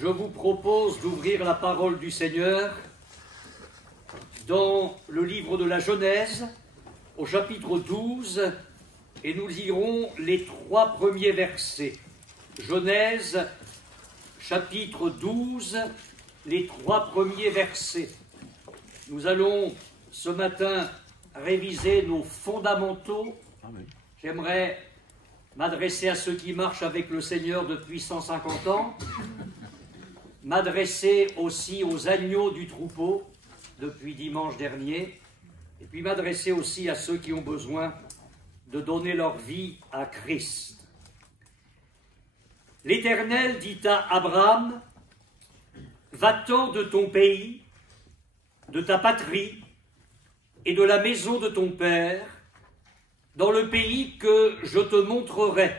je vous propose d'ouvrir la parole du Seigneur dans le livre de la Genèse, au chapitre 12, et nous lirons les 3 premiers versets. Genèse, chapitre 12, les 3 premiers versets. Nous allons ce matin réviser nos fondamentaux. J'aimerais m'adresser à ceux qui marchent avec le Seigneur depuis 150 ans, m'adresser aussi aux agneaux du troupeau depuis dimanche dernier, et puis m'adresser aussi à ceux qui ont besoin de donner leur vie à Christ. L'Éternel dit à Abraham, « Va-t'en de ton pays, de ta patrie et de la maison de ton père, dans le pays que je te montrerai.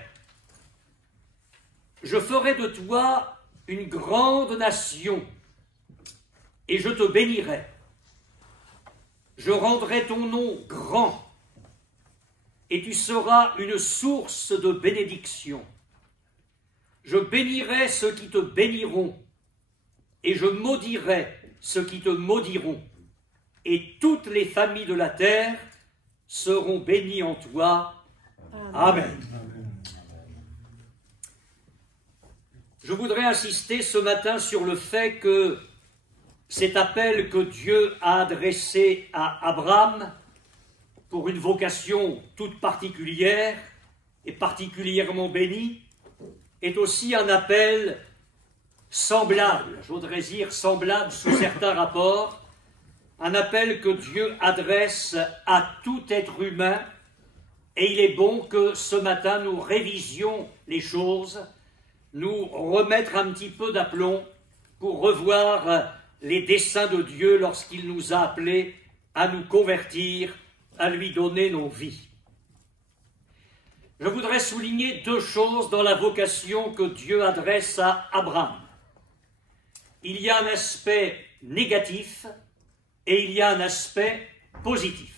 Je ferai de toi une grande nation, et je te bénirai. Je rendrai ton nom grand, et tu seras une source de bénédiction. Je bénirai ceux qui te béniront, et je maudirai ceux qui te maudiront, et toutes les familles de la terre seront bénies en toi. Amen. Je voudrais insister ce matin sur le fait que cet appel que Dieu a adressé à Abraham pour une vocation toute particulière et particulièrement bénie est aussi un appel semblable, je voudrais dire semblable sous certains rapports, un appel que Dieu adresse à tout être humain, et il est bon que ce matin nous révisions les choses, nous remettre un petit peu d'aplomb pour revoir les desseins de Dieu lorsqu'il nous a appelés à nous convertir, à lui donner nos vies. Je voudrais souligner 2 choses dans la vocation que Dieu adresse à Abraham. Il y a un aspect négatif et il y a un aspect positif,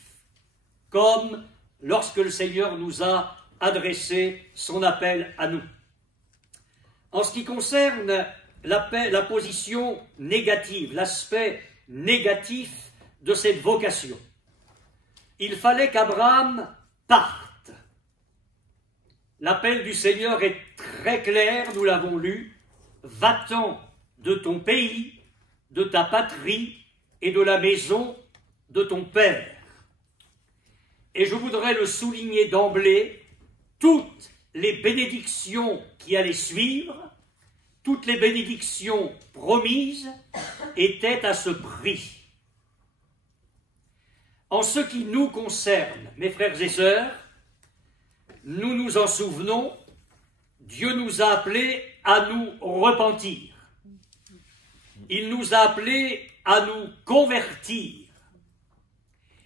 comme lorsque le Seigneur nous a adressé son appel à nous. En ce qui concerne la position négative, l'aspect négatif de cette vocation, il fallait qu'Abraham parte. L'appel du Seigneur est très clair, nous l'avons lu, « Va-t'en de ton pays, de ta patrie et de la maison de ton père. » Et je voudrais le souligner d'emblée, toutes les bénédictions qui allaient suivre, toutes les bénédictions promises étaient à ce prix. En ce qui nous concerne, mes frères et sœurs, nous nous en souvenons, Dieu nous a appelés à nous repentir. Il nous a appelés à nous convertir.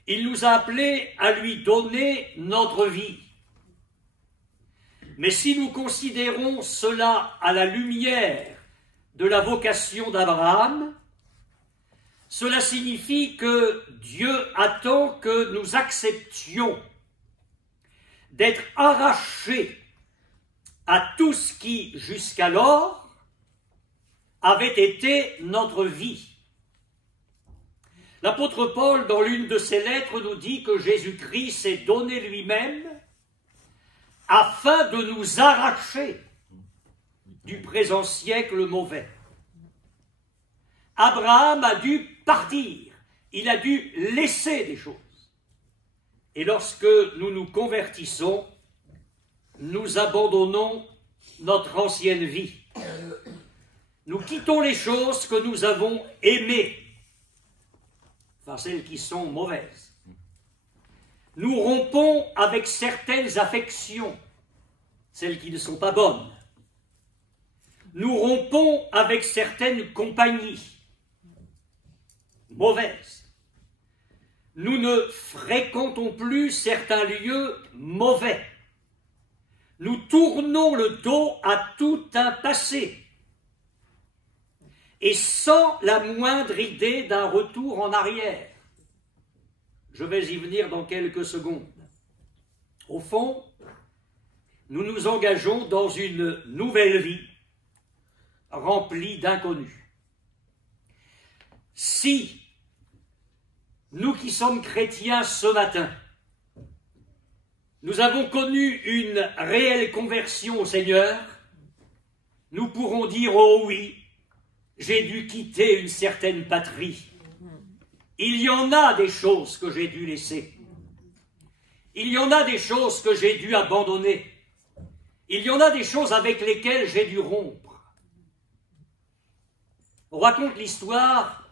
Il nous a appelés à lui donner notre vie. Mais si nous considérons cela à la lumière de la vocation d'Abraham, cela signifie que Dieu attend que nous acceptions d'être arrachés à tout ce qui, jusqu'alors, avait été notre vie. L'apôtre Paul, dans l'une de ses lettres, nous dit que Jésus-Christ s'est donné lui-même afin de nous arracher du présent siècle mauvais. Abraham a dû partir, il a dû laisser des choses. Et lorsque nous nous convertissons, nous abandonnons notre ancienne vie. Nous quittons les choses que nous avons aimées, enfin celles qui sont mauvaises. Nous rompons avec certaines affections, celles qui ne sont pas bonnes. Nous rompons avec certaines compagnies mauvaises. Nous ne fréquentons plus certains lieux mauvais. Nous tournons le dos à tout un passé. Et sans la moindre idée d'un retour en arrière. Je vais y venir dans quelques secondes. Au fond, nous nous engageons dans une nouvelle vie, remplie d'inconnus. Si nous qui sommes chrétiens ce matin, nous avons connu une réelle conversion au Seigneur, nous pourrons dire « Oh oui, j'ai dû quitter une certaine patrie. Il y en a des choses que j'ai dû laisser. Il y en a des choses que j'ai dû abandonner. Il y en a des choses avec lesquelles j'ai dû rompre. » On raconte l'histoire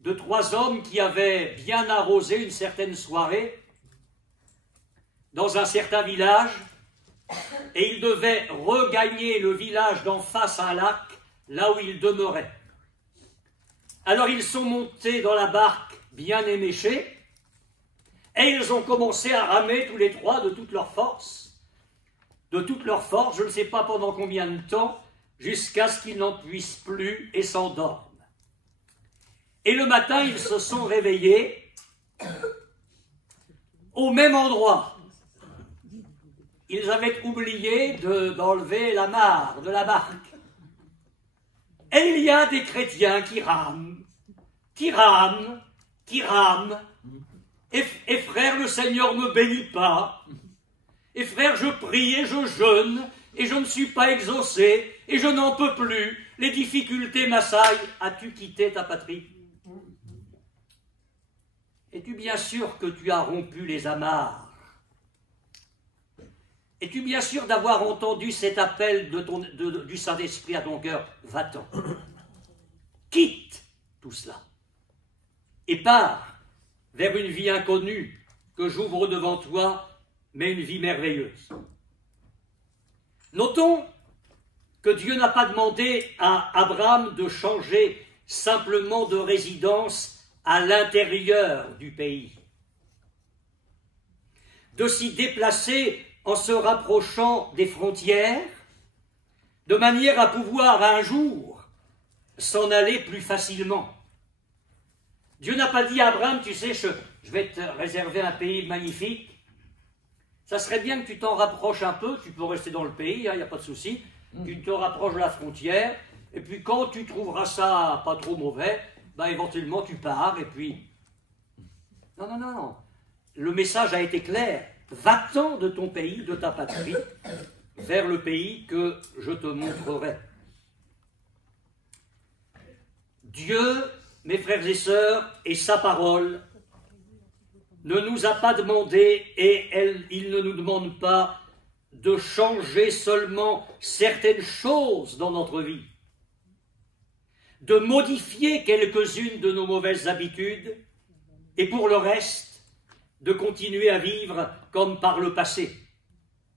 de 3 hommes qui avaient bien arrosé une certaine soirée dans un certain village, et ils devaient regagner le village d'en face à un lac, là où ils demeuraient. Alors ils sont montés dans la barque bien éméchée, et ils ont commencé à ramer tous les 3 de toute leur force. De toute leur force, je ne sais pas pendant combien de temps, jusqu'à ce qu'ils n'en puissent plus et s'endorment. Et le matin, ils se sont réveillés au même endroit. Ils avaient oublié d'enlever la mare de la barque. Et il y a des chrétiens qui rament, qui rament, qui rament. Et frère, le Seigneur ne bénit pas. Et frère, je prie et je jeûne, et je ne suis pas exaucé, et je n'en peux plus. Les difficultés m'assaillent. As-tu quitté ta patrie? Es-tu bien sûr que tu as rompu les amarres? Es-tu bien sûr d'avoir entendu cet appel du Saint-Esprit à ton cœur? Va-t'en. Quitte tout cela. Et pars vers une vie inconnue que j'ouvre devant toi, mais une vie merveilleuse. Notons que Dieu n'a pas demandé à Abraham de changer simplement de résidence à l'intérieur du pays, de s'y déplacer en se rapprochant des frontières, de manière à pouvoir un jour s'en aller plus facilement. Dieu n'a pas dit à Abraham, tu sais, je vais te réserver un pays magnifique, ça serait bien que tu t'en rapproches un peu, tu peux rester dans le pays, il n'y a pas de souci, tu te rapproches de la frontière, et puis quand tu trouveras ça pas trop mauvais, ben éventuellement tu pars, et puis... Non, non, non, non. Le message a été clair. Va-t'en de ton pays, de ta patrie, vers le pays que je te montrerai. Dieu, mes frères et sœurs, et sa parole ne nous a pas demandé, et il ne nous demande pas, de changer seulement certaines choses dans notre vie, de modifier quelques-unes de nos mauvaises habitudes, et pour le reste, de continuer à vivre comme par le passé.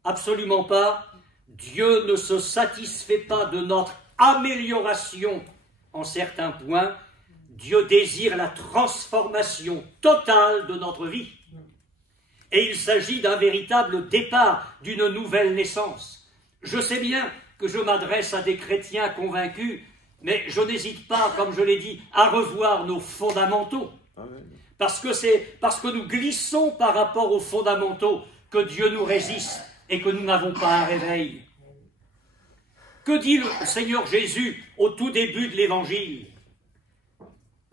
Absolument pas. Dieu ne se satisfait pas de notre amélioration en certains points. Dieu désire la transformation totale de notre vie. Et il s'agit d'un véritable départ, d'une nouvelle naissance. Je sais bien que je m'adresse à des chrétiens convaincus, mais je n'hésite pas, comme je l'ai dit, à revoir nos fondamentaux. Parce que nous glissons par rapport aux fondamentaux que Dieu nous résiste et que nous n'avons pas un réveil. Que dit le Seigneur Jésus au tout début de l'Évangile?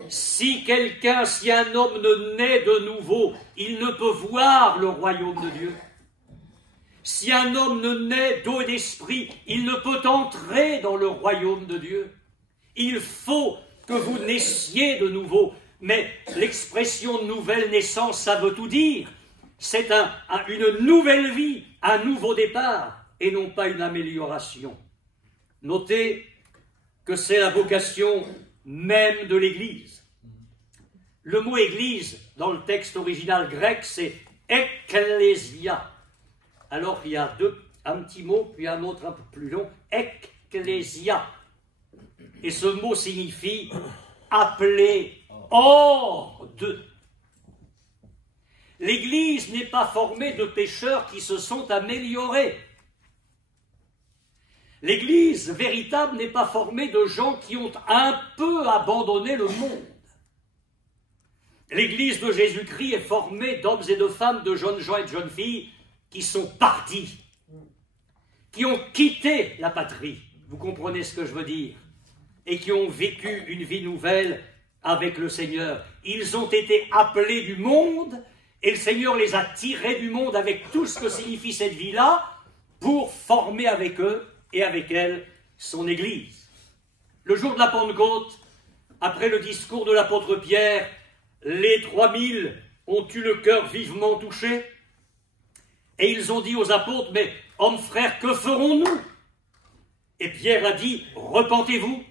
Si un homme ne naît de nouveau, il ne peut voir le royaume de Dieu. Si un homme ne naît d'eau et d'esprit, il ne peut entrer dans le royaume de Dieu. Il faut que vous naissiez de nouveau. Mais l'expression nouvelle naissance, ça veut tout dire. C'est une nouvelle vie, un nouveau départ, et non pas une amélioration. Notez que c'est la vocation même de l'Église. Le mot Église, dans le texte original grec, c'est ecclésia. Alors il y a un petit mot, puis un autre un peu plus long, ecclésia. Et ce mot signifie appeler hors de. L'Église n'est pas formée de pécheurs qui se sont améliorés. L'Église véritable n'est pas formée de gens qui ont un peu abandonné le monde. L'Église de Jésus-Christ est formée d'hommes et de femmes, de jeunes gens et de jeunes filles qui sont partis, qui ont quitté la patrie. Vous comprenez ce que je veux dire? et qui ont vécu une vie nouvelle avec le Seigneur. Ils ont été appelés du monde et le Seigneur les a tirés du monde avec tout ce que signifie cette vie-là pour former avec eux et avec elle son Église. Le jour de la Pentecôte, après le discours de l'apôtre Pierre, les 3000 ont eu le cœur vivement touché et ils ont dit aux apôtres, mais hommes frères, que ferons-nous? Et Pierre a dit, repentez-vous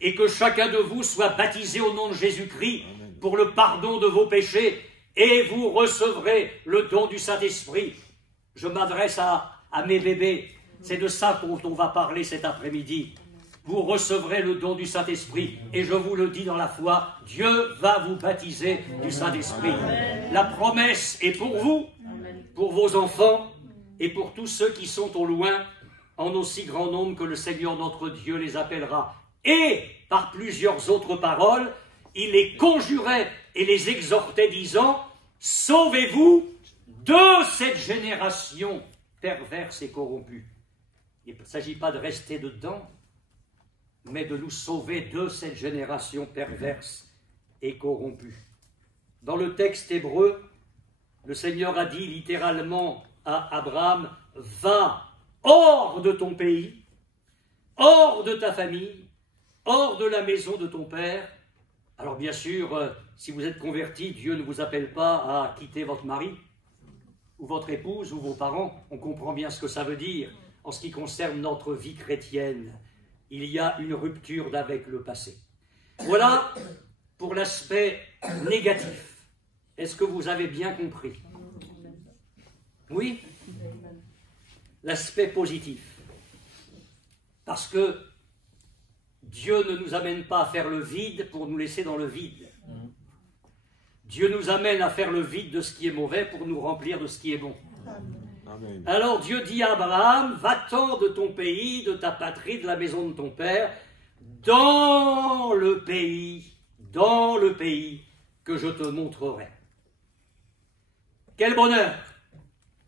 et que chacun de vous soit baptisé au nom de Jésus-Christ pour le pardon de vos péchés et vous recevrez le don du Saint-Esprit. Je m'adresse à mes bébés, c'est de ça dont on va parler cet après-midi. Vous recevrez le don du Saint-Esprit et je vous le dis dans la foi, Dieu va vous baptiser du Saint-Esprit. La promesse est pour vous, pour vos enfants et pour tous ceux qui sont au loin, en aussi grand nombre que le Seigneur notre Dieu les appellera. Et par plusieurs autres paroles, il les conjurait et les exhortait disant, sauvez-vous de cette génération perverse et corrompue. Il ne s'agit pas de rester dedans, mais de nous sauver de cette génération perverse et corrompue. Dans le texte hébreu, le Seigneur a dit littéralement à Abraham, va hors de ton pays, hors de ta famille, hors de la maison de ton père. Alors bien sûr, si vous êtes converti, Dieu ne vous appelle pas à quitter votre mari, ou votre épouse, ou vos parents. On comprend bien ce que ça veut dire en ce qui concerne notre vie chrétienne. Il y a une rupture avec le passé. Voilà pour l'aspect négatif. Est-ce que vous avez bien compris? Oui? L'aspect positif. Parce que Dieu ne nous amène pas à faire le vide pour nous laisser dans le vide. Dieu nous amène à faire le vide de ce qui est mauvais pour nous remplir de ce qui est bon. Amen. Alors Dieu dit à Abraham, va-t'en de ton pays, de ta patrie, de la maison de ton père, dans le pays que je te montrerai. Quel bonheur!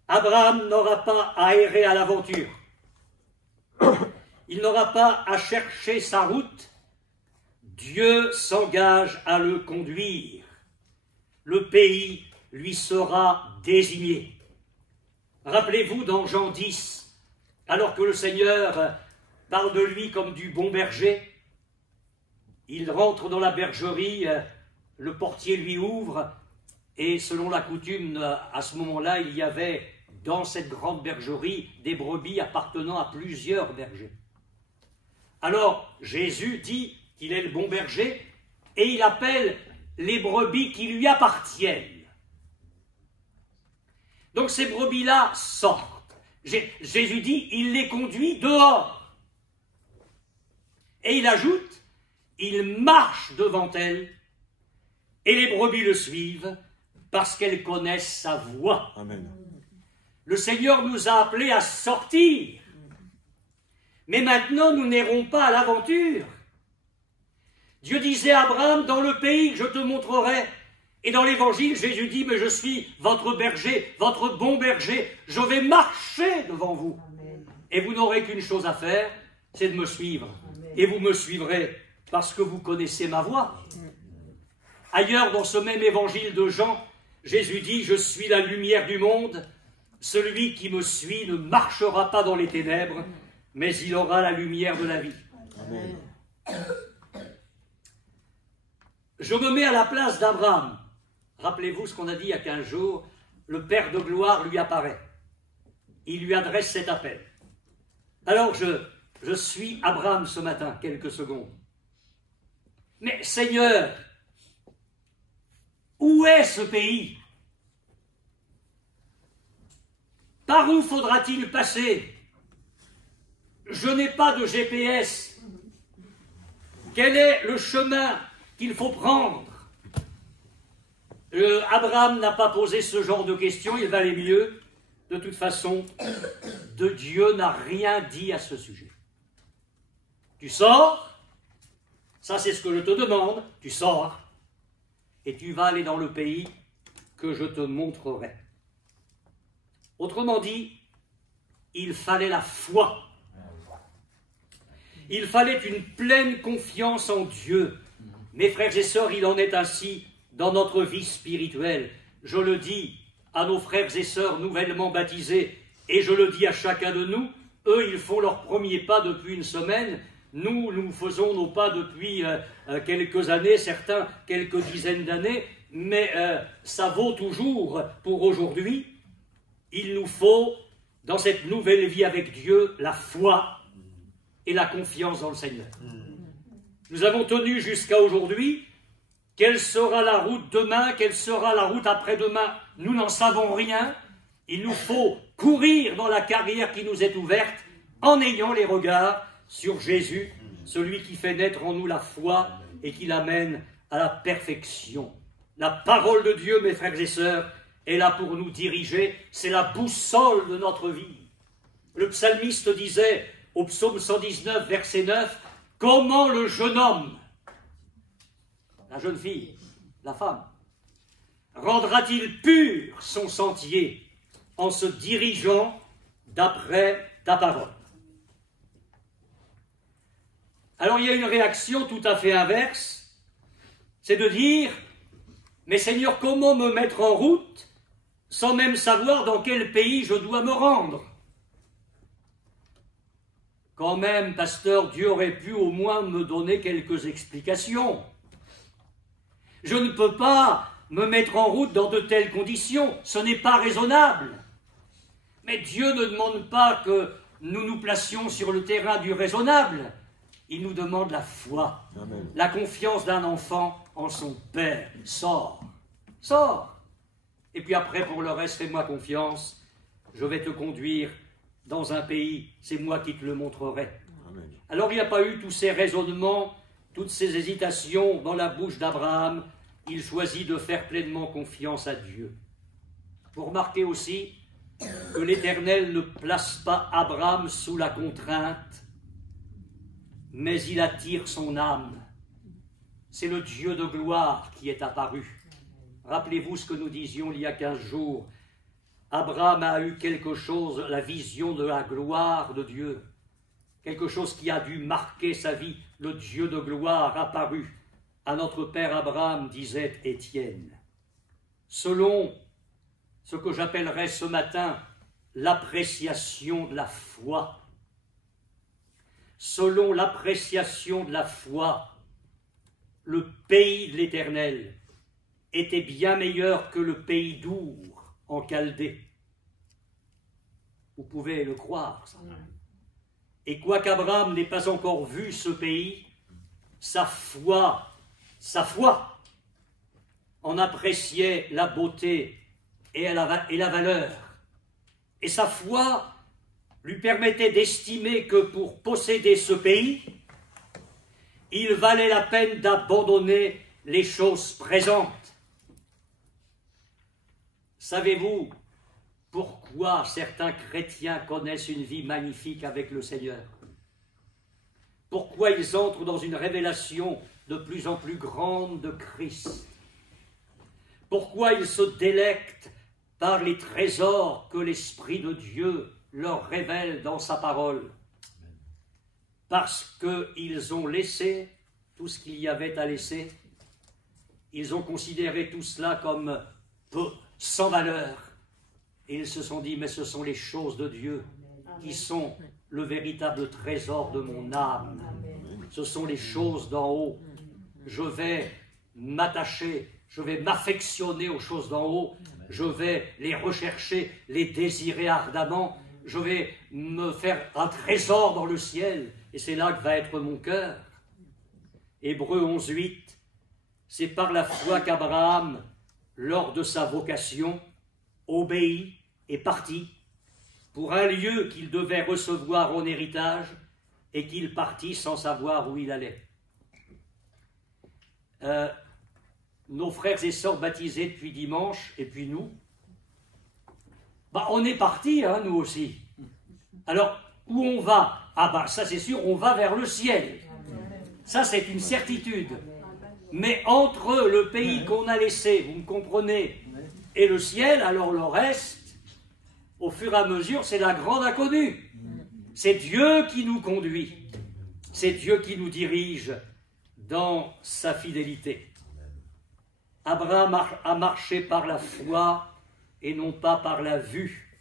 Abraham n'aura pas à errer à l'aventure. Il n'aura pas à chercher sa route. Dieu s'engage à le conduire. Le pays lui sera désigné. Rappelez-vous dans Jean 10, alors que le Seigneur parle de lui comme du bon berger, il rentre dans la bergerie, le portier lui ouvre, et selon la coutume, à ce moment-là, il y avait dans cette grande bergerie des brebis appartenant à plusieurs bergers. Alors Jésus dit qu'il est le bon berger et il appelle les brebis qui lui appartiennent. Donc ces brebis-là sortent. Jésus dit, il les conduit dehors. Et il ajoute, il marche devant elles et les brebis le suivent parce qu'elles connaissent sa voix. Amen. Le Seigneur nous a appelés à sortir. Mais maintenant, nous n'irons pas à l'aventure. Dieu disait à Abraham, dans le pays que je te montrerai, et dans l'évangile, Jésus dit, mais je suis votre berger, votre bon berger, je vais marcher devant vous. Amen. Et vous n'aurez qu'une chose à faire, c'est de me suivre. Amen. Et vous me suivrez parce que vous connaissez ma voix. Ailleurs, dans ce même évangile de Jean, Jésus dit, je suis la lumière du monde, celui qui me suit ne marchera pas dans les ténèbres, mais il aura la lumière de la vie. Amen. Je me mets à la place d'Abraham. Rappelez-vous ce qu'on a dit il y a 15 jours, le Père de gloire lui apparaît. Il lui adresse cet appel. Alors je suis Abraham ce matin, quelques secondes. Mais Seigneur, où est ce pays? Par où faudra-t-il passer? Je n'ai pas de GPS. Quel est le chemin qu'il faut prendre? Abraham n'a pas posé ce genre de questions, il valait mieux. De toute façon, Dieu n'a rien dit à ce sujet. Tu sors, ça c'est ce que je te demande, tu sors, et tu vas aller dans le pays que je te montrerai. Autrement dit, il fallait la foi. Il fallait une pleine confiance en Dieu. Mes frères et sœurs, il en est ainsi dans notre vie spirituelle. Je le dis à nos frères et sœurs nouvellement baptisés, et je le dis à chacun de nous, eux, ils font leur premier pas depuis une semaine, nous faisons nos pas depuis quelques années, certains quelques dizaines d'années, mais ça vaut toujours pour aujourd'hui. Il nous faut, dans cette nouvelle vie avec Dieu, la foi et la confiance dans le Seigneur. Nous avons tenu jusqu'à aujourd'hui. Quelle sera la route demain? Quelle sera la route après-demain? Nous n'en savons rien. Il nous faut courir dans la carrière qui nous est ouverte en ayant les regards sur Jésus, celui qui fait naître en nous la foi et qui l'amène à la perfection. La parole de Dieu, mes frères et sœurs, est là pour nous diriger. C'est la boussole de notre vie. Le psalmiste disait au psaume 119, verset 9, « Comment le jeune homme, la jeune fille, la femme, rendra-t-il pur son sentier en se dirigeant d'après ta parole ?» Alors il y a une réaction tout à fait inverse, c'est de dire « Mais Seigneur, comment me mettre en route sans même savoir dans quel pays je dois me rendre ?» Quand même, pasteur, Dieu aurait pu au moins me donner quelques explications. Je ne peux pas me mettre en route dans de telles conditions, ce n'est pas raisonnable. Mais Dieu ne demande pas que nous nous placions sur le terrain du raisonnable. Il nous demande la foi, Amen. La confiance d'un enfant en son Père. Sors, sors. Et puis après, pour le reste, fais-moi confiance, je vais te conduire dans un pays, c'est moi qui te le montrerai. Amen. Alors il n'y a pas eu tous ces raisonnements, toutes ces hésitations dans la bouche d'Abraham. Il choisit de faire pleinement confiance à Dieu. Vous remarquez aussi que l'Éternel ne place pas Abraham sous la contrainte, mais il attire son âme. C'est le Dieu de gloire qui est apparu. Rappelez-vous ce que nous disions il y a 15 jours. Abraham a eu quelque chose, la vision de la gloire de Dieu, quelque chose qui a dû marquer sa vie. Le Dieu de gloire apparu à notre père Abraham, disait Étienne. Selon ce que j'appellerais ce matin l'appréciation de la foi, selon l'appréciation de la foi, le pays de l'Éternel était bien meilleur que le pays d'Our en Chaldée. Vous pouvez le croire, ça. Et quoiqu'Abraham n'ait pas encore vu ce pays, sa foi en appréciait la beauté et la valeur. Et sa foi lui permettait d'estimer que pour posséder ce pays, il valait la peine d'abandonner les choses présentes. Savez-vous pourquoi certains chrétiens connaissent une vie magnifique avec le Seigneur? Pourquoi ils entrent dans une révélation de plus en plus grande de Christ? Pourquoi ils se délectent par les trésors que l'Esprit de Dieu leur révèle dans sa parole? Parce qu'ils ont laissé tout ce qu'il y avait à laisser. Ils ont considéré tout cela comme peu, sans valeur. Et ils se sont dit, mais ce sont les choses de Dieu qui sont le véritable trésor de mon âme. Ce sont les choses d'en haut. Je vais m'attacher, je vais m'affectionner aux choses d'en haut. Je vais les rechercher, les désirer ardemment. Je vais me faire un trésor dans le ciel. Et c'est là que va être mon cœur. Hébreux 11:8, c'est par la foi qu'Abraham, lors de sa vocation, obéit et partit pour un lieu qu'il devait recevoir en héritage et qu'il partit sans savoir où il allait. Nos frères et sœurs baptisés depuis dimanche, et puis nous, on est partis, nous aussi. Alors, où on va? Ça c'est sûr, on va vers le ciel. Ça c'est une certitude. Mais entre le pays qu'on a laissé, vous me comprenez, et le ciel, alors le reste, au fur et à mesure, c'est la grande inconnue. C'est Dieu qui nous conduit. C'est Dieu qui nous dirige dans sa fidélité. Abraham a marché par la foi et non pas par la vue.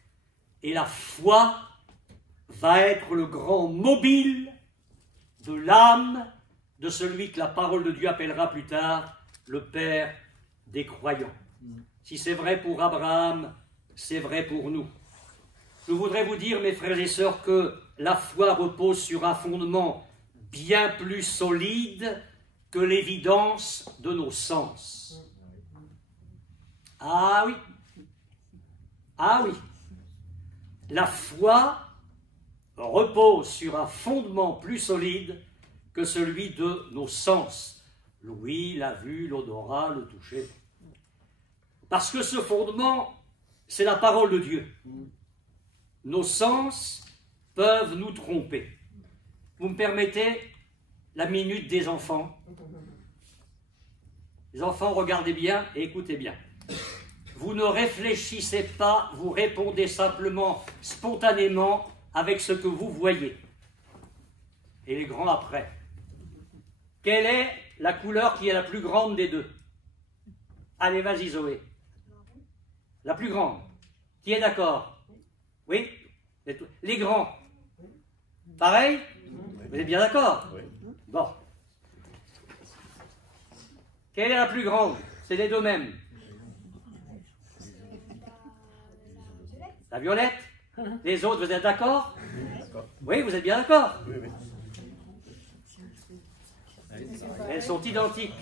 Et la foi va être le grand mobile de l'âme de celui que la parole de Dieu appellera plus tard le Père des croyants. Si c'est vrai pour Abraham, c'est vrai pour nous. Je voudrais vous dire, mes frères et sœurs, que la foi repose sur un fondement bien plus solide que l'évidence de nos sens. Ah oui, ah oui, la foi repose sur un fondement plus solide que celui de nos sens. L'ouïe, la vue, l'odorat, le toucher. Parce que ce fondement, c'est la parole de Dieu. Nos sens peuvent nous tromper. Vous me permettez la minute des enfants? Les enfants, regardez bien et écoutez bien. Vous ne réfléchissez pas, vous répondez simplement, spontanément, avec ce que vous voyez. Et les grands après. Quelle est la couleur qui est la plus grande des deux? Allez, vas-y Zoé. La plus grande. Qui est d'accord? Oui? Les grands. Pareil? Vous êtes bien d'accord? Bon. Quelle est la plus grande? C'est les deux mêmes. La violette? Les autres, vous êtes d'accord? Oui, vous êtes bien d'accord? Elles sont identiques.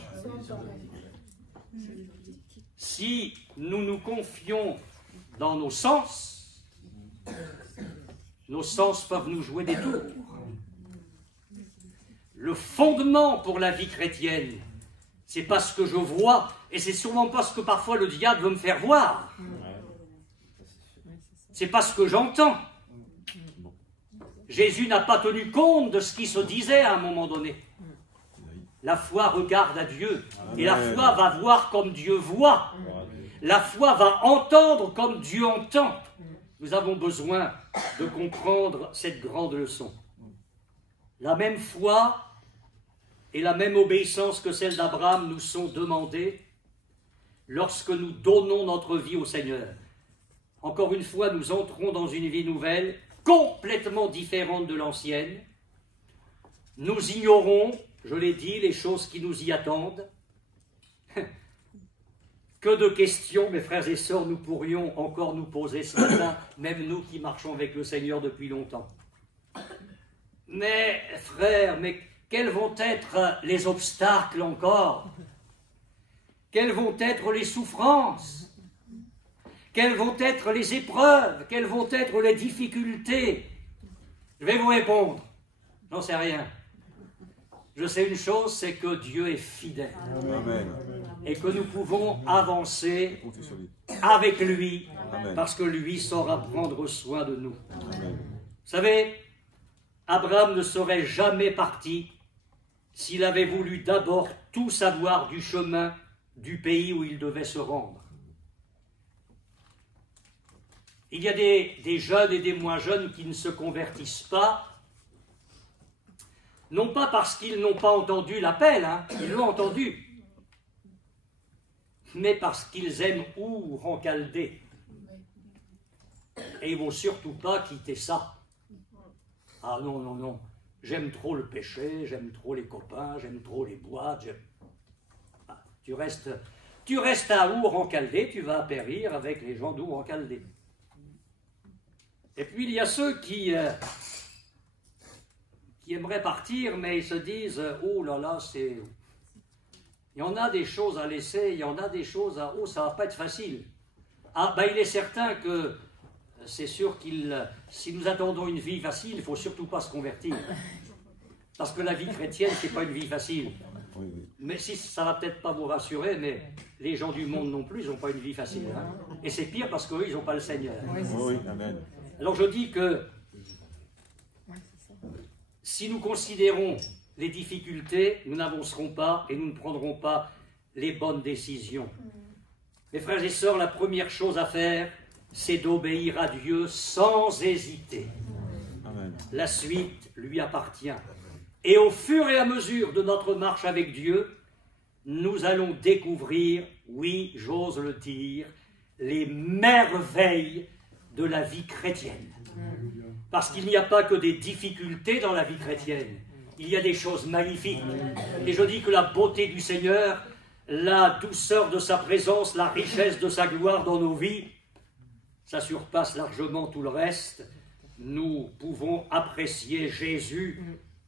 Si nous nous confions dans nos sens peuvent nous jouer des tours. Le fondement pour la vie chrétienne, c'est pas ce que je vois, et c'est sûrement pas ce que parfois le diable veut me faire voir. C'est pas ce que j'entends. Jésus n'a pas tenu compte de ce qui se disait à un moment donné. La foi regarde à Dieu, et la foi va voir comme Dieu voit. La foi va entendre comme Dieu entend. Nous avons besoin de comprendre cette grande leçon. La même foi et la même obéissance que celle d'Abraham nous sont demandées lorsque nous donnons notre vie au Seigneur. Encore une fois, nous entrons dans une vie nouvelle, complètement différente de l'ancienne. Nous ignorons, je l'ai dit, les choses qui nous y attendent. Que de questions, mes frères et sœurs, nous pourrions encore nous poser ce matin, même nous qui marchons avec le Seigneur depuis longtemps. Mais, frères, quels vont être les obstacles encore? Quelles vont être les souffrances? Quelles vont être les épreuves? Quelles vont être les difficultés? Je vais vous répondre. J'en sais rien. Je sais une chose, c'est que Dieu est fidèle. Amen. Et que nous pouvons avancer avec lui, parce que lui saura prendre soin de nous. Amen. Vous savez, Abraham ne serait jamais parti s'il avait voulu d'abord tout savoir du chemin du pays où il devait se rendre. Il y a des jeunes et des moins jeunes qui ne se convertissent pas, non pas parce qu'ils n'ont pas entendu l'appel, ils l'ont entendu, mais parce qu'ils aiment Our en Chaldée. Et ils ne vont surtout pas quitter ça. Ah non, non, non, j'aime trop le péché, j'aime trop les copains, j'aime trop les boîtes. Ah, tu restes à Our en Chaldée, tu vas périr avec les gens d'Our en Chaldée. Et puis il y a ceux qui aimeraient partir, mais ils se disent « Oh là là, c'est... » Il y en a des choses à laisser, il y en a des choses à... Oh, ça va pas être facile. Ah, ben il est certain que c'est sûr si nous attendons une vie facile, il ne faut surtout pas se convertir. Parce que la vie chrétienne, c'est pas une vie facile. Mais si ça va peut-être pas vous rassurer, mais les gens du monde non plus, ils n'ont pas une vie facile. Et c'est pire parce qu'eux, ils n'ont pas le Seigneur. Oui, amen. Alors je dis que si nous considérons les difficultés, nous n'avancerons pas et nous ne prendrons pas les bonnes décisions. Mes frères et sœurs, la première chose à faire, c'est d'obéir à Dieu sans hésiter. Amen. La suite lui appartient. Et au fur et à mesure de notre marche avec Dieu, nous allons découvrir, oui, j'ose le dire, les merveilles de la vie chrétienne. Parce qu'il n'y a pas que des difficultés dans la vie chrétienne, il y a des choses magnifiques. Et je dis que la beauté du Seigneur, la douceur de sa présence, la richesse de sa gloire dans nos vies, ça surpasse largement tout le reste. Nous pouvons apprécier Jésus,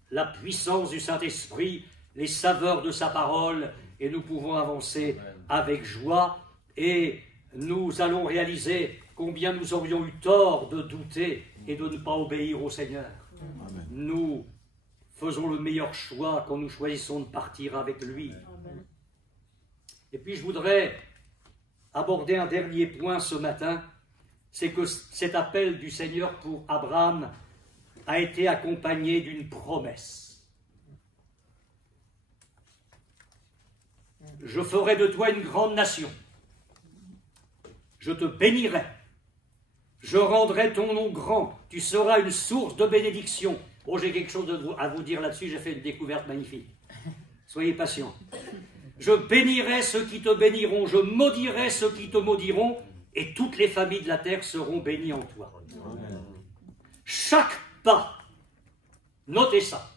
la puissance du Saint-Esprit, les saveurs de sa parole, et nous pouvons avancer avec joie, et nous allons réaliser combien nous aurions eu tort de douter et de ne pas obéir au Seigneur. Amen. Nous faisons le meilleur choix quand nous choisissons de partir avec lui. Amen. Et puis je voudrais aborder un dernier point ce matin, c'est que cet appel du Seigneur pour Abraham a été accompagné d'une promesse. Je ferai de toi une grande nation. Je te bénirai. Je rendrai ton nom grand. Tu seras une source de bénédiction. Oh, j'ai quelque chose à vous dire là-dessus. J'ai fait une découverte magnifique. Soyez patients. Je bénirai ceux qui te béniront. Je maudirai ceux qui te maudiront. Et toutes les familles de la terre seront bénies en toi. Amen. Chaque pas, notez ça,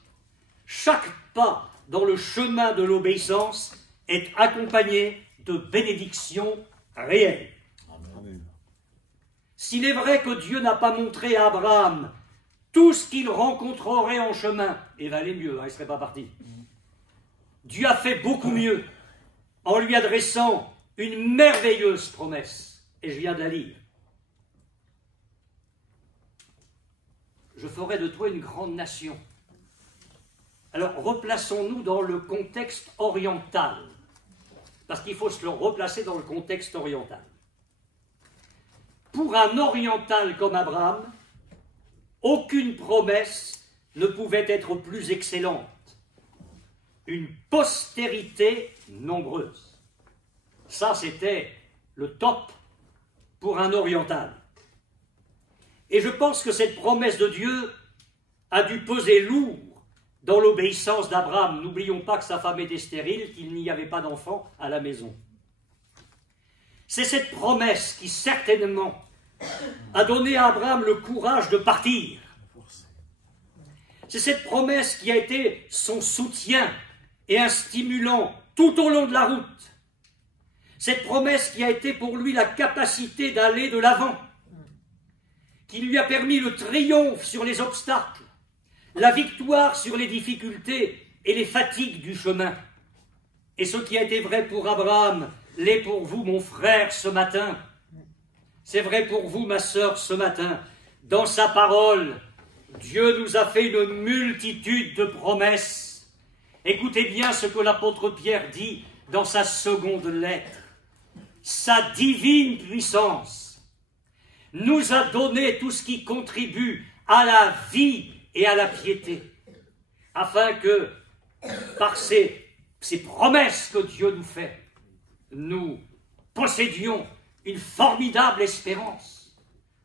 chaque pas dans le chemin de l'obéissance est accompagné de bénédictions réelles. Amen. S'il est vrai que Dieu n'a pas montré à Abraham tout ce qu'il rencontrerait en chemin, il valait mieux, il ne serait pas parti. Dieu a fait beaucoup mieux en lui adressant une merveilleuse promesse. Et je viens de la lire. Je ferai de toi une grande nation. Alors, replaçons-nous dans le contexte oriental. Parce qu'il faut se le replacer dans le contexte oriental. Pour un oriental comme Abraham, aucune promesse ne pouvait être plus excellente. Une postérité nombreuse. Ça, c'était le top pour un oriental. Et je pense que cette promesse de Dieu a dû peser lourd dans l'obéissance d'Abraham. N'oublions pas que sa femme était stérile, qu'il n'y avait pas d'enfant à la maison. C'est cette promesse qui certainement a donné à Abraham le courage de partir. C'est cette promesse qui a été son soutien et un stimulant tout au long de la route. Cette promesse qui a été pour lui la capacité d'aller de l'avant, qui lui a permis le triomphe sur les obstacles, la victoire sur les difficultés et les fatigues du chemin. Et ce qui a été vrai pour Abraham l'est pour vous, mon frère, ce matin. C'est vrai pour vous, ma sœur, ce matin. Dans sa parole, Dieu nous a fait une multitude de promesses. Écoutez bien ce que l'apôtre Pierre dit dans sa seconde lettre. Sa divine puissance nous a donné tout ce qui contribue à la vie et à la piété, afin que, par ces promesses que Dieu nous fait, nous possédions une formidable espérance.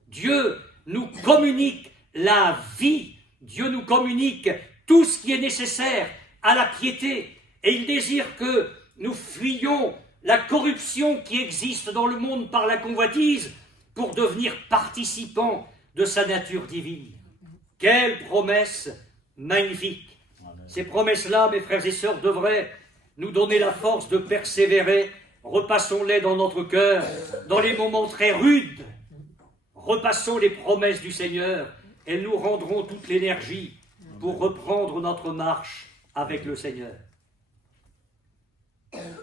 Dieu nous communique la vie, Dieu nous communique tout ce qui est nécessaire à la piété, et il désire que nous fuyions la corruption qui existe dans le monde par la convoitise pour devenir participants de sa nature divine. Quelle promesse magnifique! Amen. Ces promesses-là, mes frères et sœurs, devraient nous donner la force de persévérer. Repassons-les dans notre cœur, dans les moments très rudes. Repassons les promesses du Seigneur. Elles nous rendront toute l'énergie pour reprendre notre marche avec le Seigneur.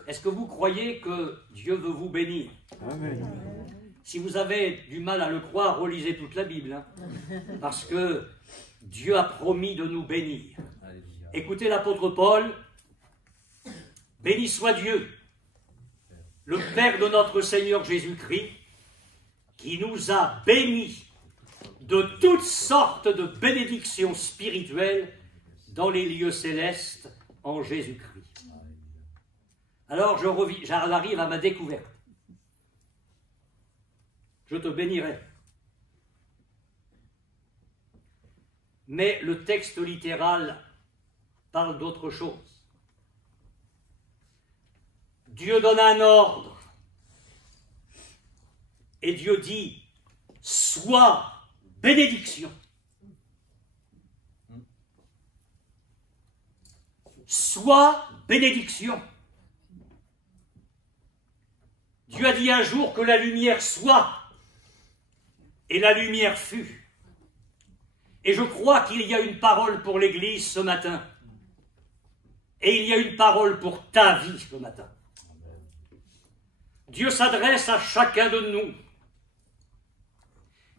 Est-ce que vous croyez que Dieu veut vous bénir? Amen. Si vous avez du mal à le croire, relisez toute la Bible, hein, parce que Dieu a promis de nous bénir. Écoutez l'apôtre Paul. Béni soit Dieu, le Père de notre Seigneur Jésus-Christ, qui nous a bénis de toutes sortes de bénédictions spirituelles dans les lieux célestes en Jésus-Christ. Alors j'arrive à ma découverte. Je te bénirai. Mais le texte littéral parle d'autre chose. Dieu donne un ordre. Et Dieu dit, sois bénédiction. Sois bénédiction. Dieu a dit un jour que la lumière soit, et la lumière fut. Et je crois qu'il y a une parole pour l'Église ce matin. Et il y a une parole pour ta vie ce matin. Dieu s'adresse à chacun de nous.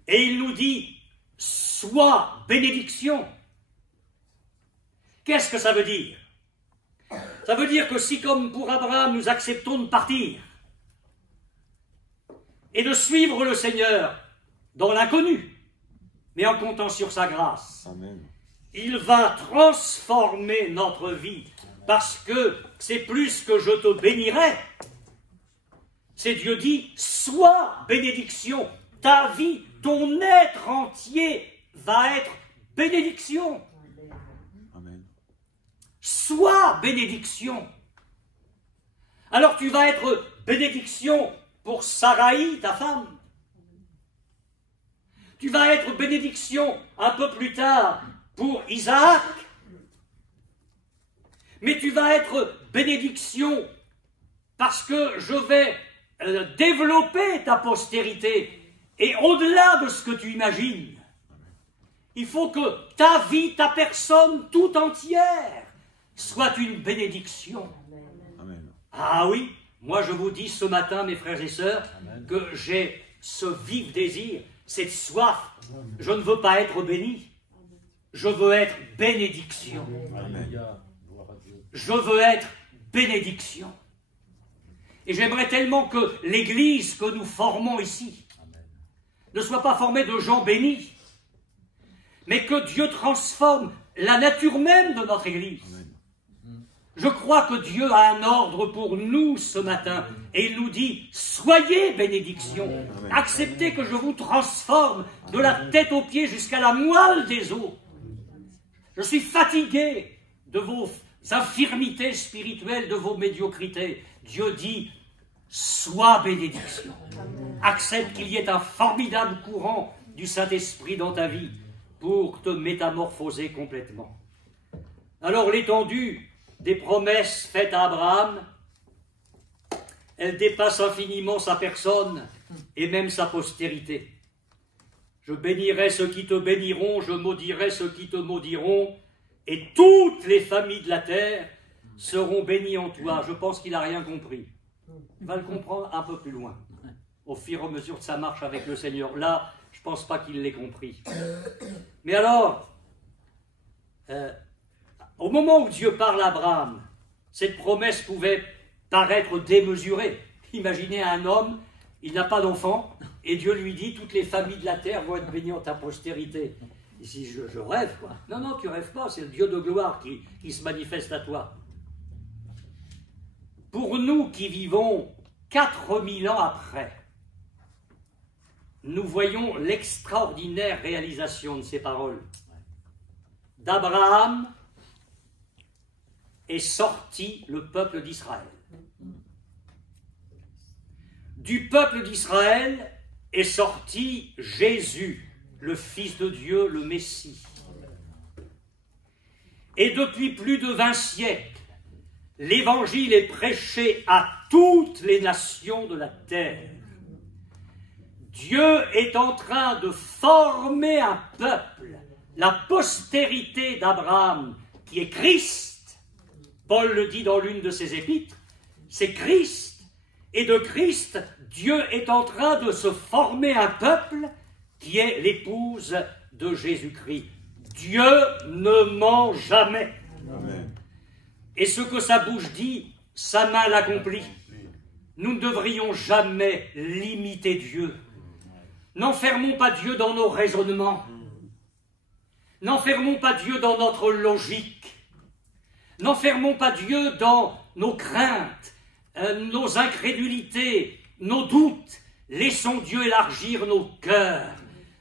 Et il nous dit, sois bénédiction. Qu'est-ce que ça veut dire? Ça veut dire que si, comme pour Abraham, nous acceptons de partir et de suivre le Seigneur dans l'inconnu, mais en comptant sur sa grâce, Amen. il va transformer notre vie, parce que c'est plus que je te bénirai. C'est Dieu dit, sois bénédiction, ta vie, ton être entier va être bénédiction. Amen. Sois bénédiction. Alors tu vas être bénédiction pour Sarai, ta femme. Tu vas être bénédiction un peu plus tard pour Isaac. Mais tu vas être bénédiction parce que je vais développer ta postérité. Et au-delà de ce que tu imagines, il faut que ta vie, ta personne tout entière soit une bénédiction. Amen. Ah oui, moi je vous dis ce matin, mes frères et sœurs, que j'ai ce vif désir, cette soif. Je ne veux pas être béni, je veux être bénédiction. Amen. Je veux être bénédiction. Et j'aimerais tellement que l'Église que nous formons ici ne soit pas formée de gens bénis, mais que Dieu transforme la nature même de notre Église. Amen. Je crois que Dieu a un ordre pour nous ce matin, et il nous dit, soyez bénédiction, Amen. acceptez que je vous transforme de la tête aux pieds jusqu'à la moelle des os. Je suis fatigué de vos infirmités spirituelles, de vos médiocrités. Dieu dit, sois bénédiction. Accepte qu'il y ait un formidable courant du Saint-Esprit dans ta vie pour te métamorphoser complètement. Alors l'étendue des promesses faites à Abraham, elle dépasse infiniment sa personne et même sa postérité. Je bénirai ceux qui te béniront, je maudirai ceux qui te maudiront, et toutes les familles de la terre seront bénies en toi. Je pense qu'il n'a rien compris. Il va le comprendre un peu plus loin, au fur et à mesure de sa marche avec le Seigneur. Là, je ne pense pas qu'il l'ait compris. Mais alors, au moment où Dieu parle à Abraham, cette promesse pouvait paraître démesurée. Imaginez un homme, il n'a pas d'enfant, et Dieu lui dit, toutes les familles de la terre vont être bénies en ta postérité. Ici, je rêve, quoi. Non, non, tu rêves pas, c'est le Dieu de gloire qui se manifeste à toi. Pour nous qui vivons 4000 ans après, nous voyons l'extraordinaire réalisation de ces paroles. D'Abraham est sorti le peuple d'Israël. Du peuple d'Israël est sorti Jésus, le Fils de Dieu, le Messie. Et depuis plus de 20 siècles, l'Évangile est prêché à toutes les nations de la terre. Dieu est en train de former un peuple, la postérité d'Abraham, qui est Christ. Paul le dit dans l'une de ses épîtres, c'est Christ. Et de Christ, Dieu est en train de se former un peuple qui est l'épouse de Jésus-Christ. Dieu ne ment jamais. Amen. Et ce que sa bouche dit, sa main l'accomplit. Nous ne devrions jamais limiter Dieu. N'enfermons pas Dieu dans nos raisonnements. N'enfermons pas Dieu dans notre logique. N'enfermons pas Dieu dans nos craintes, nos incrédulités, nos doutes. Laissons Dieu élargir nos cœurs.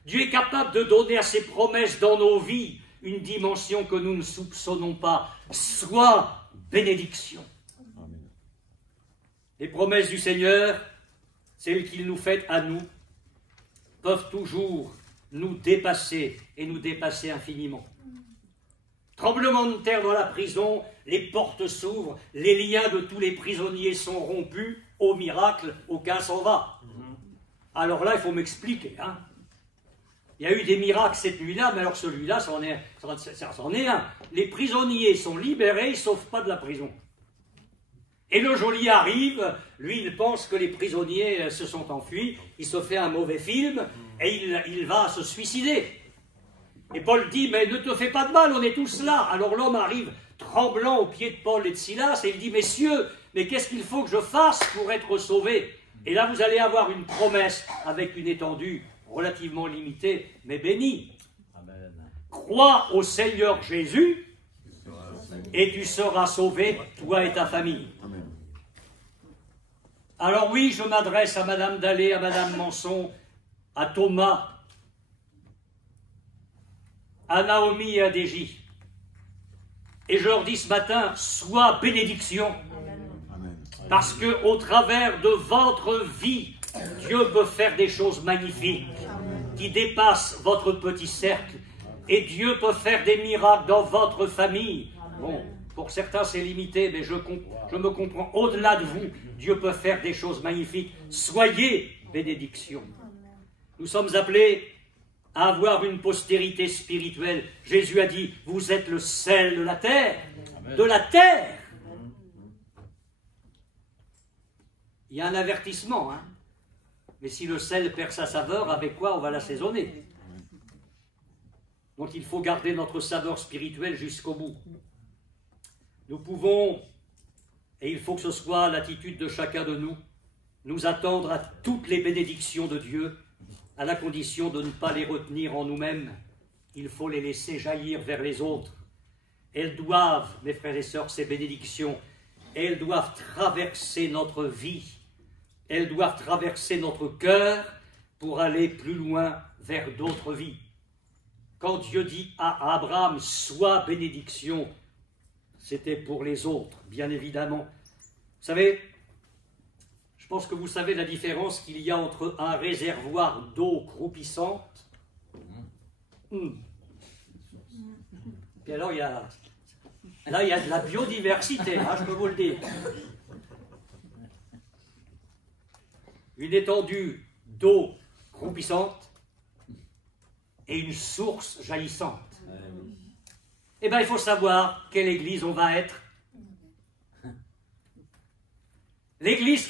Dieu est capable de donner à ses promesses dans nos vies une dimension que nous ne soupçonnons pas, soit bénédiction. Amen. Les promesses du Seigneur, celles qu'il nous fait à nous, peuvent toujours nous dépasser et nous dépasser infiniment. Tremblement de terre dans la prison, les portes s'ouvrent, les liens de tous les prisonniers sont rompus, au miracle, aucun s'en va. Alors là, il faut m'expliquer. Hein. Il y a eu des miracles cette nuit-là, mais alors celui-là, c'en est un. Les prisonniers sont libérés, sauf pas de la prison. Et le geôlier arrive, lui, il pense que les prisonniers se sont enfuis, il se fait un mauvais film, et il va se suicider. Et Paul dit, mais ne te fais pas de mal, on est tous là. Alors l'homme arrive tremblant aux pieds de Paul et de Silas, et il dit, messieurs, mais qu'est-ce qu'il faut que je fasse pour être sauvé? Et là, vous allez avoir une promesse avec une étendue relativement limitée, mais bénie. Amen. Crois au Seigneur Jésus, et tu seras sauvé, toi et ta famille. Amen. Alors oui, je m'adresse à Madame Dallet, à Madame Manson, à Thomas, à Naomi et à Déji. Et je leur dis ce matin, sois bénédiction. Amen. Parce que au travers de votre vie, Dieu peut faire des choses magnifiques qui dépassent votre petit cercle. Et Dieu peut faire des miracles dans votre famille. Bon, pour certains c'est limité, mais je me comprends. Au-delà de vous, Dieu peut faire des choses magnifiques. Soyez bénédiction. Nous sommes appelés à avoir une postérité spirituelle. Jésus a dit, vous êtes le sel de la terre. Amen. De la terre. Il y a un avertissement, hein. Mais si le sel perd sa saveur, avec quoi on va l'assaisonner? Donc il faut garder notre saveur spirituelle jusqu'au bout. Nous pouvons, et il faut que ce soit l'attitude de chacun de nous, nous attendre à toutes les bénédictions de Dieu, à la condition de ne pas les retenir en nous-mêmes. Il faut les laisser jaillir vers les autres. Elles doivent, mes frères et sœurs, ces bénédictions, elles doivent traverser notre vie. Elles doivent traverser notre cœur pour aller plus loin vers d'autres vies. Quand Dieu dit à Abraham, sois bénédiction, c'était pour les autres, bien évidemment. Vous savez, je pense que vous savez la différence qu'il y a entre un réservoir d'eau croupissante. Et alors, il y a de la biodiversité, hein, je peux vous le dire. Une étendue d'eau croupissante et une source jaillissante. Eh bien, il faut savoir quelle église on va être. L'église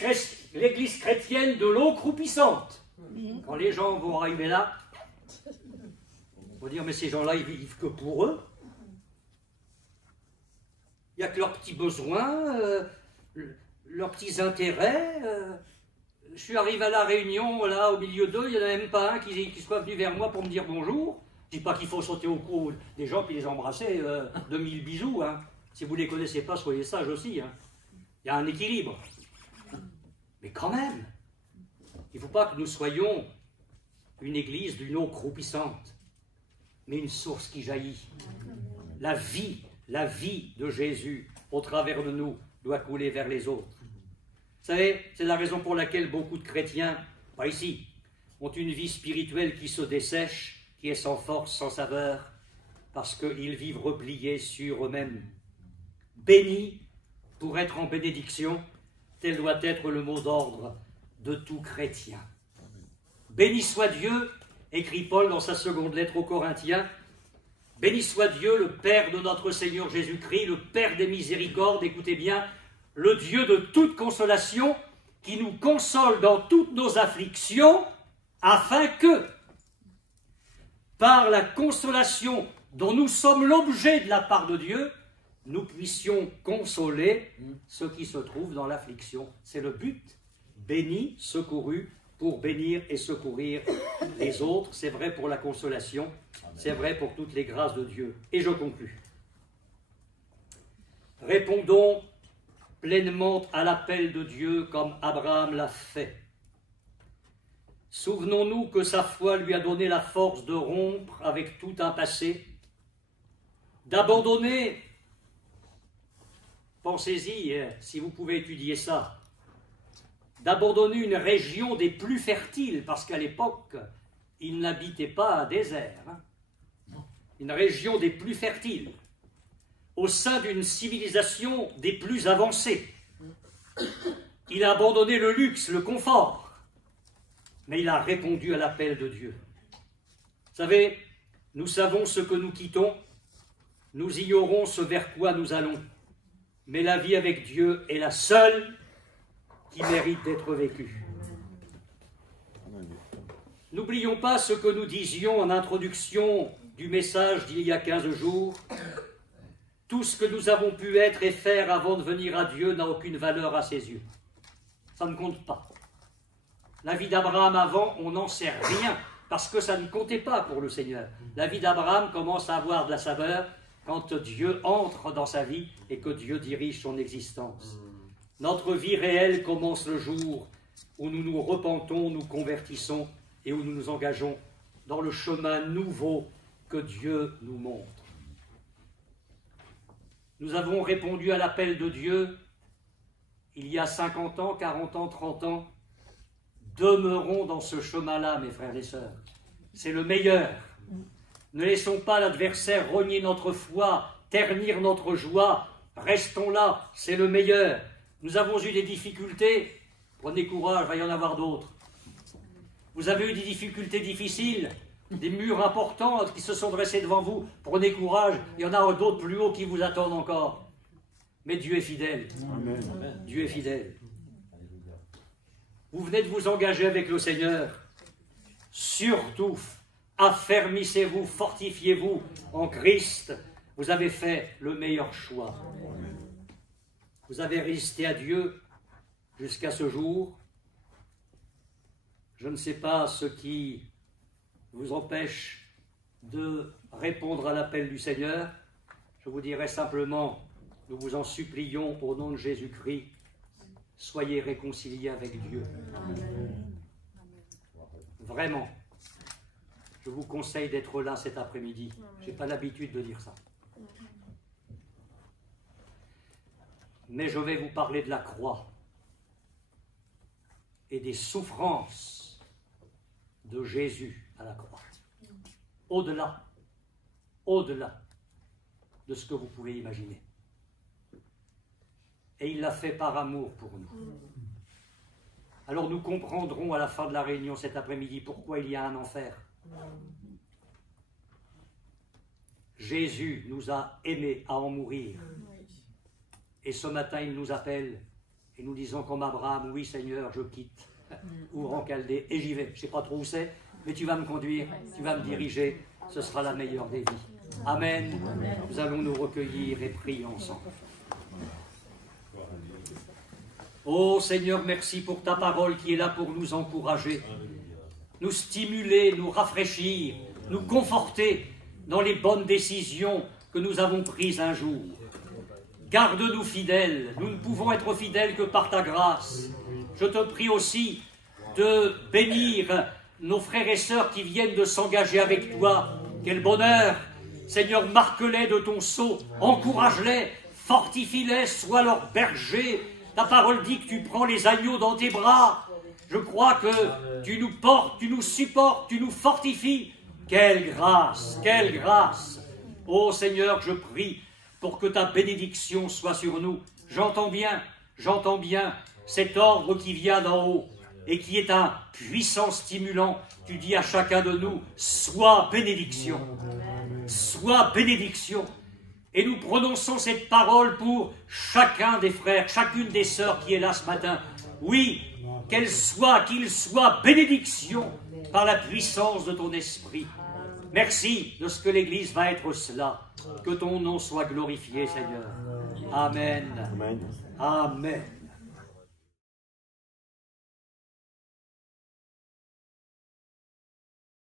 chrétienne de l'eau croupissante. Quand les gens vont arriver là, on va dire, mais ces gens-là, ils vivent que pour eux. Il n'y a que leurs petits besoins, leurs petits intérêts. Je suis arrivé à la réunion, là, au milieu d'eux, il n'y en a même pas un qui soit venu vers moi pour me dire bonjour. Je ne dis pas qu'il faut sauter au cou des gens puis les embrasser de 1000 bisous. Hein. Si vous ne les connaissez pas, soyez sages aussi. Hein. Il y a un équilibre. Mais quand même, il ne faut pas que nous soyons une église d'une eau croupissante, mais une source qui jaillit. La vie de Jésus au travers de nous doit couler vers les autres. Vous savez, c'est la raison pour laquelle beaucoup de chrétiens, pas ici, ont une vie spirituelle qui se dessèche, qui est sans force, sans saveur, parce qu'ils vivent repliés sur eux-mêmes. Bénis pour être en bénédiction, tel doit être le mot d'ordre de tout chrétien. Béni soit Dieu, écrit Paul dans sa seconde lettre aux Corinthiens, béni soit Dieu, le Père de notre Seigneur Jésus-Christ, le Père des miséricordes, écoutez bien, le Dieu de toute consolation, qui nous console dans toutes nos afflictions, afin que, par la consolation dont nous sommes l'objet de la part de Dieu, nous puissions consoler ceux qui se trouvent dans l'affliction. C'est le but. Béni, secouru, pour bénir et secourir les autres. C'est vrai pour la consolation, c'est vrai pour toutes les grâces de Dieu. Et je conclus. Répondons pleinement à l'appel de Dieu comme Abraham l'a fait. Souvenons-nous que sa foi lui a donné la force de rompre avec tout un passé d'abandonner, pensez-y, si vous pouvez étudier ça, d'abandonner une région des plus fertiles, parce qu'à l'époque, ils n'habitaient pas un désert, une région des plus fertiles, au sein d'une civilisation des plus avancées. Il a abandonné le luxe, le confort, mais il a répondu à l'appel de Dieu. Vous savez, nous savons ce que nous quittons, nous ignorons ce vers quoi nous allons, mais la vie avec Dieu est la seule qui mérite d'être vécue. N'oublions pas ce que nous disions en introduction du message d'il y a 15 jours. Tout ce que nous avons pu être et faire avant de venir à Dieu n'a aucune valeur à ses yeux. Ça ne compte pas. La vie d'Abraham avant, on n'en sait rien, parce que ça ne comptait pas pour le Seigneur. La vie d'Abraham commence à avoir de la saveur quand Dieu entre dans sa vie et que Dieu dirige son existence. Notre vie réelle commence le jour où nous nous repentons, nous convertissons et où nous nous engageons dans le chemin nouveau que Dieu nous montre. Nous avons répondu à l'appel de Dieu il y a 50 ans, 40 ans, 30 ans. Demeurons dans ce chemin-là, mes frères et sœurs. C'est le meilleur. Ne laissons pas l'adversaire rogner notre foi, ternir notre joie. Restons là, c'est le meilleur. Nous avons eu des difficultés. Prenez courage, il va y en avoir d'autres. Vous avez eu des difficultés difficiles, des murs importants qui se sont dressés devant vous. Prenez courage, il y en a d'autres plus hauts qui vous attendent encore. Mais Dieu est fidèle. Amen. Dieu est fidèle. Vous venez de vous engager avec le Seigneur. Surtout, affermissez-vous, fortifiez-vous en Christ. Vous avez fait le meilleur choix. Vous avez résisté à Dieu jusqu'à ce jour. Je ne sais pas ce qui vous empêche de répondre à l'appel du Seigneur. Je vous dirai simplement, nous vous en supplions au nom de Jésus-Christ, soyez réconciliés avec Dieu. Vraiment, je vous conseille d'être là cet après-midi. Je n'ai pas l'habitude de dire ça. Mais je vais vous parler de la croix et des souffrances de Jésus à la croix. Au-delà de ce que vous pouvez imaginer. Et il l'a fait par amour pour nous. Alors nous comprendrons à la fin de la réunion cet après-midi pourquoi il y a un enfer. Jésus nous a aimés à en mourir. Et ce matin, il nous appelle et nous disons comme Abraham, oui Seigneur, je quitte Our en Chaldée et j'y vais. Je ne sais pas trop où c'est, mais tu vas me conduire, tu vas me diriger, ce sera la meilleure des vies. Amen. Nous allons nous recueillir et prier ensemble. Oh Seigneur, merci pour ta parole qui est là pour nous encourager, nous stimuler, nous rafraîchir, nous conforter dans les bonnes décisions que nous avons prises un jour. Garde-nous fidèles, nous ne pouvons être fidèles que par ta grâce. Je te prie aussi de bénir nos frères et sœurs qui viennent de s'engager avec toi. Quel bonheur! Seigneur, marque-les de ton sceau, encourage-les, fortifie-les, sois leur berger. Ta parole dit que tu prends les agneaux dans tes bras. Je crois que tu nous portes, tu nous supportes, tu nous fortifies. Quelle grâce, quelle grâce! Ô Seigneur, je prie pour que ta bénédiction soit sur nous. J'entends bien cet ordre qui vient d'en haut et qui est un puissant stimulant. Tu dis à chacun de nous, sois bénédiction, sois bénédiction. Et nous prononçons cette parole pour chacun des frères, chacune des sœurs qui est là ce matin. Oui, qu'il soit bénédiction par la puissance de ton esprit. Merci de ce que l'Église va être cela. Que ton nom soit glorifié, Seigneur. Amen. Amen.